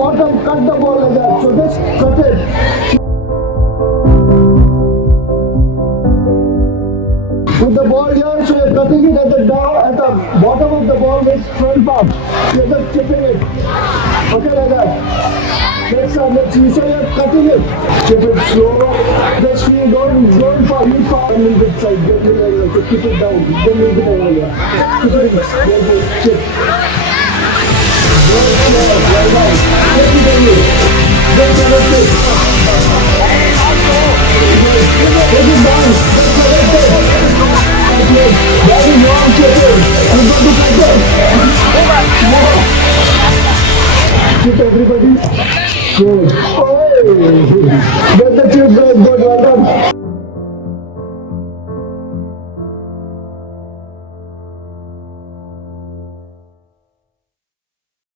bottom, cut the ball like that. So just cut it. With the ball here, so you're cutting it at the bottom of the ball with front palm. You're just chipping it. Okay, like that. Next time, let's see. So you're cutting it. Chip it slow. Just feel, don't fall. You fall a little bit side. Get it like that. Keep it down. Don't leave it over there. Keep it in. Chip. Very slow. Right now. Take it in. Just let it sit. Take it down. Just let it sit. That is wrong, chipping. You got to cut it. Chip everybody. Good. Oh, get the chip, good, well done.